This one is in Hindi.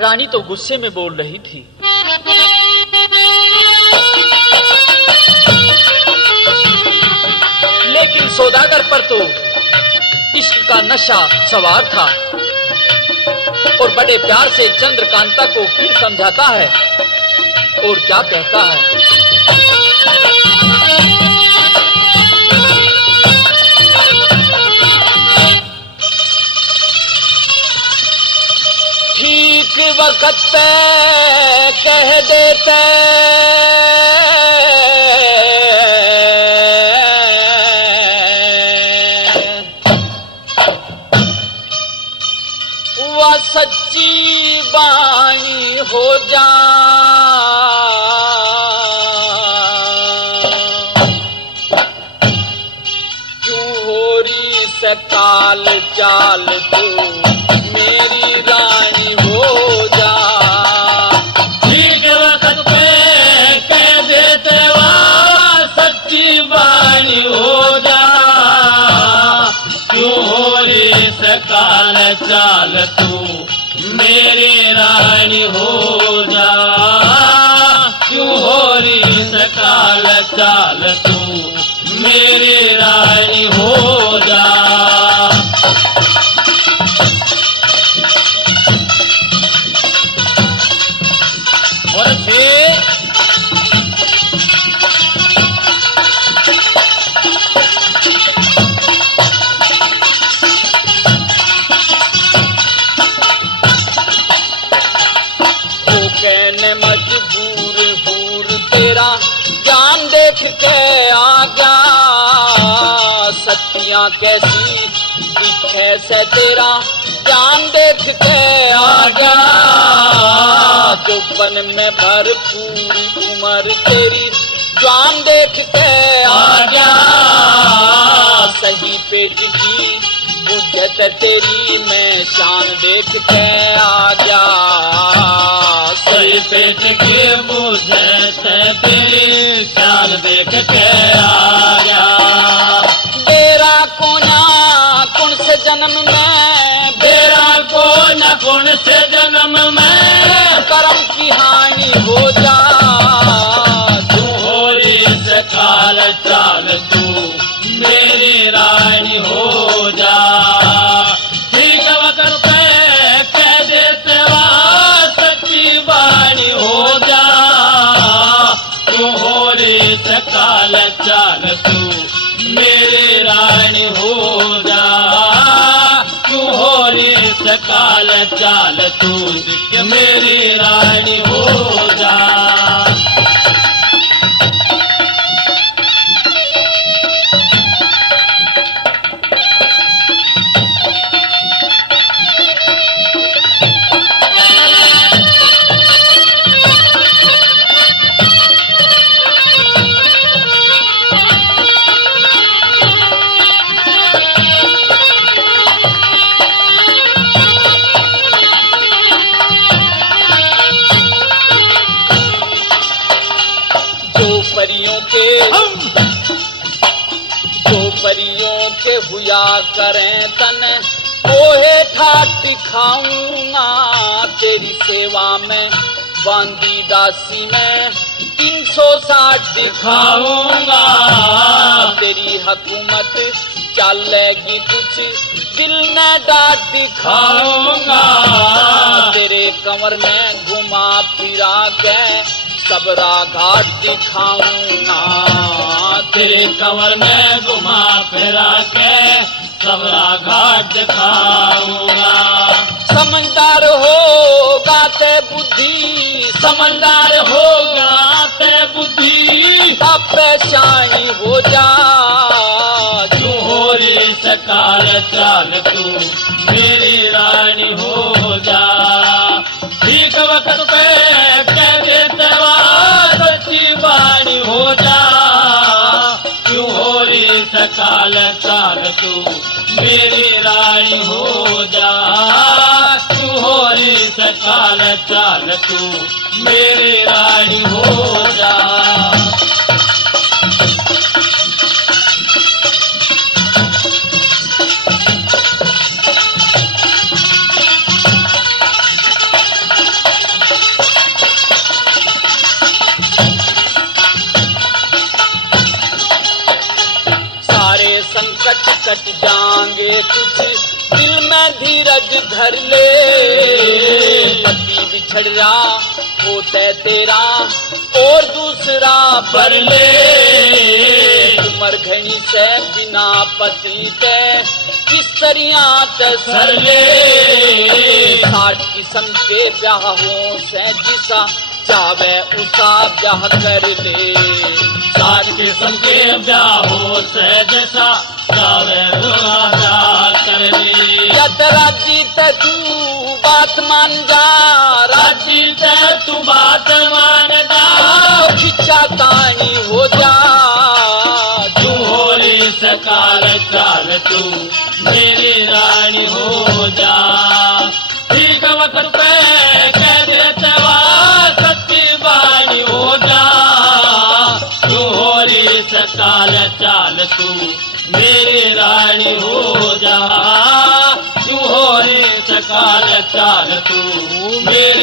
रानी तो गुस्से में बोल रही थी। लेकिन सौदागर पर तो इश्क का नशा सवार था और बड़े प्यार से चंद्रकांता को फिर समझाता है और क्या कहता है। ठीक वक्त पे कह देते वह सच्ची बाणी हो जा। क्यों हो रही सकाल चाल तू मेरी रानी हो जा। ठीक वक्त पे कह देते वह सच्ची बाणी हो जा। क्यों हो रही सकाल चाल तू मेरी रानी हो जा। क्यों हो रही सकाल चाल तू मेरी रानी हो जा। और फिर कहने मजबूर हूर तेरा जान देख के आ गया। सत्तियां कैसी दिखे से तेरा जान देख के आ गया। चौपन में भरपूर उम्र तेरी जान देख के आ गया। सही पेट की बुझत तेरी मैं शान देख के आ गया। सही पेट की बुझत तेरी शान देख के आ गया। बेरा कोना कौन से जन्म में बेरा को न कौन से जन्म में कर्म की हानि हो जा। तू हो इस काल चाल तू मेरी रानी हो जा। ठीक वक्त पे कह देते वह सच्ची बानी हो जा। तू हो इस काल चाल तू मेरी रानी हो जा। तू हो इस काल चाल तू मेरी रानी हो जा। परियों के हुआ करें तन ओहे ठाट दिखाऊंगा। तेरी सेवा में बांदी दासी में 360 दिखाऊंगा। तेरी हुकूमत चलेगी कुछ दिल ने डांट दिखाऊंगा। तेरे कमर में घुमा फिरा के सबरा घाट दिखाऊंगा। तेरे कमर में घुमा फिरा के सबरा घाट दिखाऊंगा। समझदार होगा ते बुद्धि समझदार होगा ते बुद्धि अब पेशानी हो जा। तू हो रे सकाल चाल तू मेरी रानी हो जा। ठीक वक्त पे कह देते सच्ची बानी हो जा। क्यों हो रे सकाल चाल तू मेरी रानी हो जा। क्यों हो रे सकाल चाल तू मेरी रानी हो जा। ले कुछ दिल में धीरज धर ले। पति बिछड़ रहा होते तेरा और दूसरा पर ले। उम्र घनी से बिना पति के किस तरह तसर ले। 60 किस्म के ब्याहों से जिसा चावे उसा ब्याह कर ले। 60 किस्म के ब्याहों से जैसा चावे उसा ब्याह कर ले। या तेरा जीत तू बात मान जा। राजी ते तू बात मान जा। खिंचा तानी हो जा। तू हो रे सकाल चाल तू मेरी रानी हो जा। ठीक वक्त पे कह देते सच्ची बानी हो जा। तू हो रे सकाल चाल तू मेरी रानी हो जा। तू हो रे सकाल चाल तू मेरी